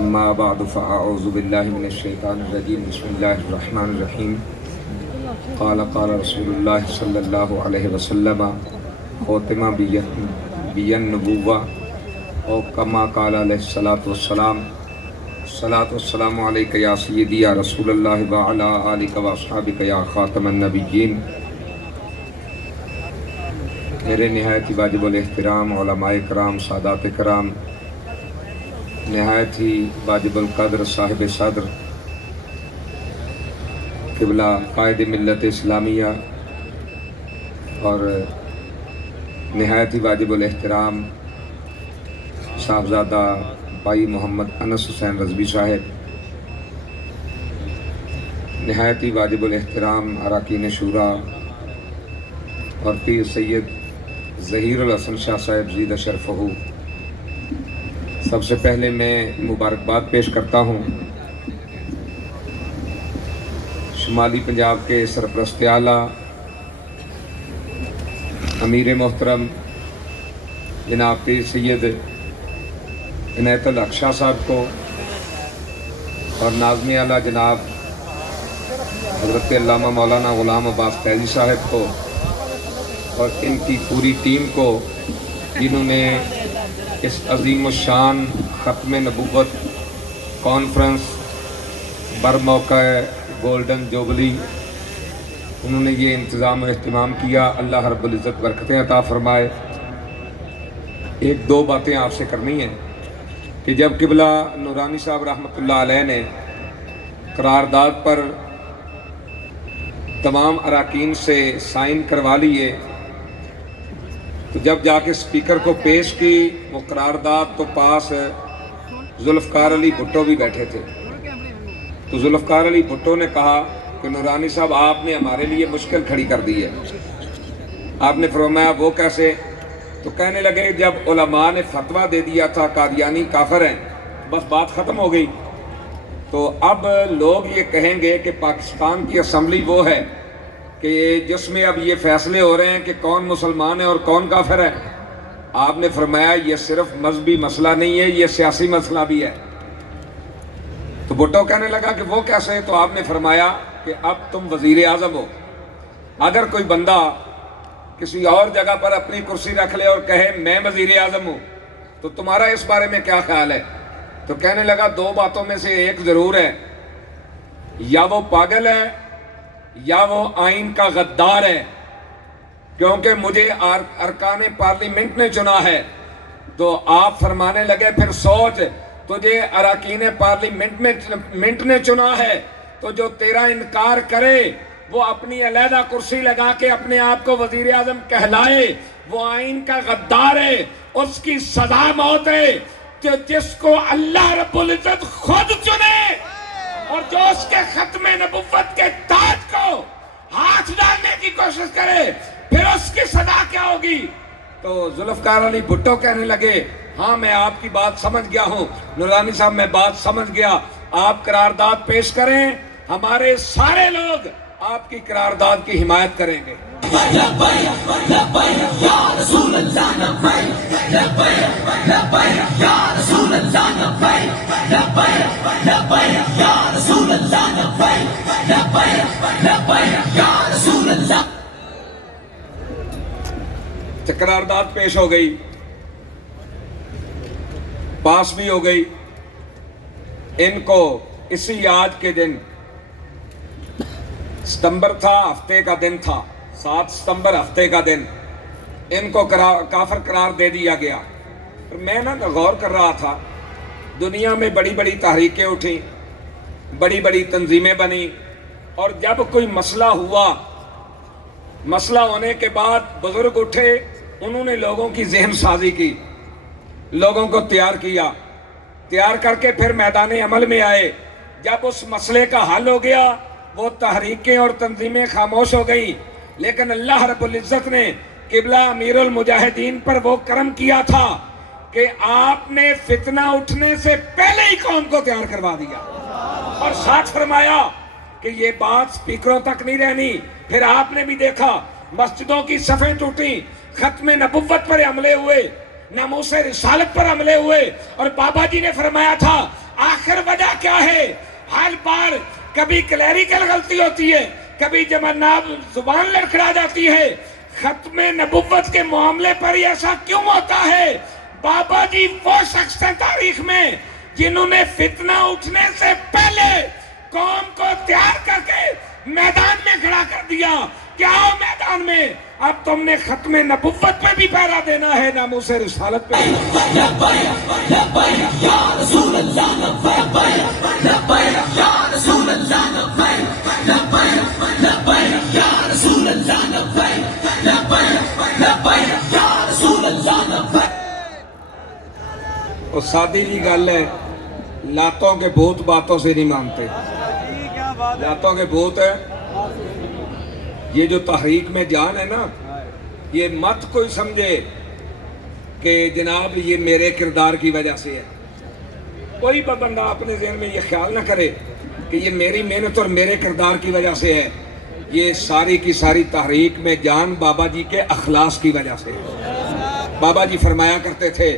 اما بعد فاعوذ باللہ من الشیطان الرجیم بسم اللہ الرحمن الرحیم قال رسول اللہ صلی اللہ علیہ وسلم خوتمہ بین نبوہ او کما قال علیہ الصلاۃ والسلام الصلاۃ والسلام علیک یا سیدی یا رسول اللہ وعلی آلک واصحابک یا خاتم النبیین۔ میرے نہایت ہی واجب الاحترام علماء کرام، سادات کرام، نہایت ہی واجب القدر صاحب صدر قبلہ قائد ملت اسلامیہ، اور نہایت ہی واجب الاحترام صاحبزادہ بھائی محمد انس حسین رضوی صاحب، نہایت ہی واجب الاحترام اراکین شورا اور پیر سید ظہیر الحسن شاہ صاحب زیدہ شرفہ، سب سے پہلے میں مبارکباد پیش کرتا ہوں شمالی پنجاب کے سرپرست اعلیٰ امیر محترم جناب پیر سید عنایت الحق شاہ صاحب کو، اور ناظم اعلیٰ جناب حضرت علامہ مولانا غلام عباس فیضی صاحب کو، اور ان کی پوری ٹیم کو جنہوں نے اس عظیم الشان ختم نبوت کانفرنس بر موقع گولڈن جوبلی انہوں نے یہ انتظام و اہتمام کیا۔ اللہ رب العزت برکتیں عطا فرمائے۔ ایک دو باتیں آپ سے کرنی ہیں کہ جب قبلہ نورانی صاحب رحمۃ اللہ علیہ نے قرارداد پر تمام اراکین سے سائن کروا لیے، تو جب جا کے اسپیکر کو پیش کی وہ قرارداد، تو پاس ذوالفقار علی بھٹو بھی بیٹھے تھے۔ تو ذوالفقار علی بھٹو نے کہا کہ نورانی صاحب آپ نے ہمارے لیے مشکل کھڑی کر دی ہے۔ آپ نے فرمایا وہ کیسے؟ تو کہنے لگے جب علماء نے فتویٰ دے دیا تھا قادیانی کافر ہیں، بس بات ختم ہو گئی، تو اب لوگ یہ کہیں گے کہ پاکستان کی اسمبلی وہ ہے کہ جس میں اب یہ فیصلے ہو رہے ہیں کہ کون مسلمان ہے اور کون کافر ہے۔ آپ نے فرمایا یہ صرف مذہبی مسئلہ نہیں ہے، یہ سیاسی مسئلہ بھی ہے۔ تو بھٹو کہنے لگا کہ وہ کیسے؟ تو آپ نے فرمایا کہ اب تم وزیر اعظم ہو، اگر کوئی بندہ کسی اور جگہ پر اپنی کرسی رکھ لے اور کہے میں وزیر اعظم ہوں، تو تمہارا اس بارے میں کیا خیال ہے؟ تو کہنے لگا دو باتوں میں سے ایک ضرور ہے، یا وہ پاگل ہے یا وہ آئین کا غدار ہے، کیونکہ مجھے ارکان پارلیمنٹ نے چنا ہے۔ تو آپ فرمانے لگے پھر سوچ، تجھے اراکین پارلیمنٹ نے چنا ہے، تو جو تیرا انکار کرے وہ اپنی علیحدہ کرسی لگا کے اپنے آپ کو وزیر اعظم کہلائے، وہ آئین کا غدار ہے، اس کی سزا موت ہے، کہ جس کو اللہ رب العزت خود چنے اور جو اس کے ختم نبوت کے تاج کو ہاتھ ڈالنے کی کوشش کرے، پھر اس کی سزا کیا ہوگی؟ تو ذوالفقار علی بھٹو کہنے لگے ہاں میں آپ کی بات سمجھ گیا ہوں نورانی صاحب، میں بات سمجھ گیا، آپ قرارداد پیش کریں، ہمارے سارے لوگ آپ کی قرارداد کی حمایت کریں گے۔ قرارداد پیش ہو گئی، پاس بھی ہو گئی۔ ان کو اسی آج کے دن، ستمبر تھا، ہفتے کا دن تھا، 7 ستمبر ہفتے کا دن، ان کو کافر قرار دے دیا گیا۔ میں غور کر رہا تھا، دنیا میں بڑی بڑی تحریکیں اٹھیں، بڑی بڑی تنظیمیں بنی، اور جب کوئی مسئلہ ہوا، مسئلہ ہونے کے بعد بزرگ اٹھے، انہوں نے لوگوں کی ذہن سازی کی، لوگوں کو تیار کیا، تیار کر کے پھر میدان عمل میں آئے۔ جب اس مسئلے کا حل ہو گیا، وہ تحریکیں اور تنظیمیں خاموش ہو گئیں، لیکن اللہ رب العزت نے قبلہ امیر المجاہدین پر وہ کرم کیا تھا کہ آپ نے فتنہ اٹھنے سے پہلے ہی قوم کو تیار کروا دیا، اور ساتھ فرمایا کہ یہ بات سپیکروں تک نہیں رہنی۔ پھر آپ نے بھی دیکھا مسجدوں کی صفیں ٹوٹیں، ختم نبوت پر حملے ہوئے، ناموس رسالت پر حملے ہوئے، اور بابا جی نے فرمایا تھا آخر وجہ کیا ہے؟ ہر بار کبھی کلیریکل غلطی ہوتی ہے، کبھی جناب زبان لڑکھڑا جاتی ہے، ختم نبوت کے معاملے پر ہی ایسا کیوں ہوتا ہے؟ بابا جی وہ شخص ہیں تاریخ میں جنہوں نے فتنہ اٹھنے سے پہلے قوم کو تیار کر کے میدان میں کھڑا کر دیا کہ آؤ میدان میں، اب تم نے ختم نبوت پہ بھی پہرا دینا ہے، ناموس رسالت پہ بھی۔ اور سادی جی گل ہے، لاتوں کے بھوت باتوں سے نہیں مانتے۔ لاتوں کے بھوت ہے، یہ جو تحریک میں جان ہے نا، یہ مت کوئی سمجھے کہ جناب یہ میرے کردار کی وجہ سے ہے۔ کوئی بندہ اپنے ذہن میں یہ خیال نہ کرے کہ یہ میری محنت اور میرے کردار کی وجہ سے ہے، یہ ساری کی ساری تحریک میں جان بابا جی کے اخلاص کی وجہ سے ہے۔ بابا جی فرمایا کرتے تھے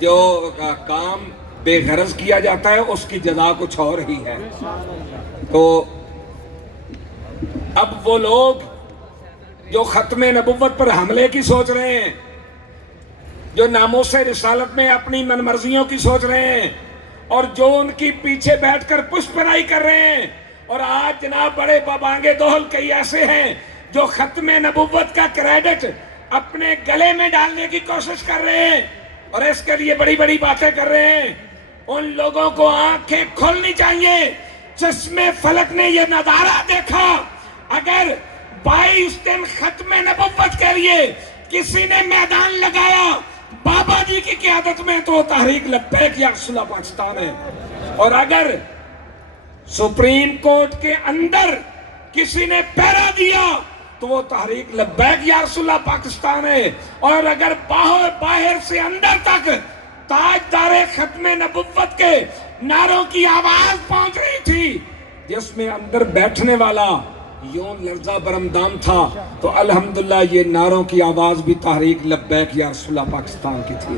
جو کام بے غرض کیا جاتا ہے اس کی جزا کچھ اور ہی ہے۔ تو اب وہ لوگ جو ختم نبوت پر حملے کی سوچ رہے ہیں، جو ناموس رسالت میں اپنی من مرضیوں کی سوچ رہے ہیں، اور جو ان کی پیچھے بیٹھ کر پشت پرائی کر رہے ہیں، اور آج جناب بڑے بابانگے دوہل کئی ایسے ہیں جو ختم نبوت کا کریڈٹ اپنے گلے میں ڈالنے کی کوشش کر رہے ہیں اور اس کے لیے بڑی بڑی باتیں کر رہے ہیں۔ ان لوگوں کو آنکھیں کھولنی چاہیے۔ چشم فلک نے یہ نظارہ دیکھا، اگر 22 دن ختم نبوت کے لیے کسی نے میدان لگایا بابا جی کی قیادت میں تو تحریک لبیک یا رسول اللہ پاکستان ہے، اور اگر سپریم کورٹ کے اندر کسی نے پہرا دیا تو وہ تحریک لبیک یا رسول اللہ پاکستان ہے، اور اگر باہر سے اندر تک تاجدار ختم نبوت کے نعروں کی آواز پہنچ رہی تھی، جس میں اندر بیٹھنے والا یوں لرزہ برمدام تھا، تو الحمدللہ یہ نعروں کی آواز بھی تحریک لبیک یا رسول اللہ پاکستان کی تھی۔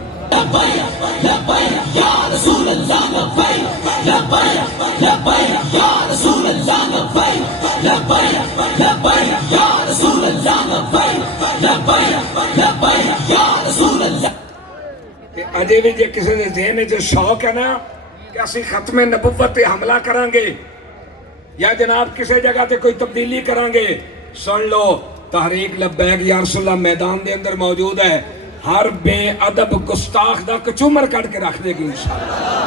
کہ اجے بھی جے کسی نے ذہن جو شوق ہے نا کہ اسی ختم نبوت پہ حملہ کریں گے یا جناب کسی جگہ تے کوئی تبدیلی کریں گے، سن لو تحریک لبیک یا رسول اللہ میدان دے اندر موجود ہے، ہر بے ادب گستاخ دا کچومر کٹ کے رکھ دے گی انشاءاللہ۔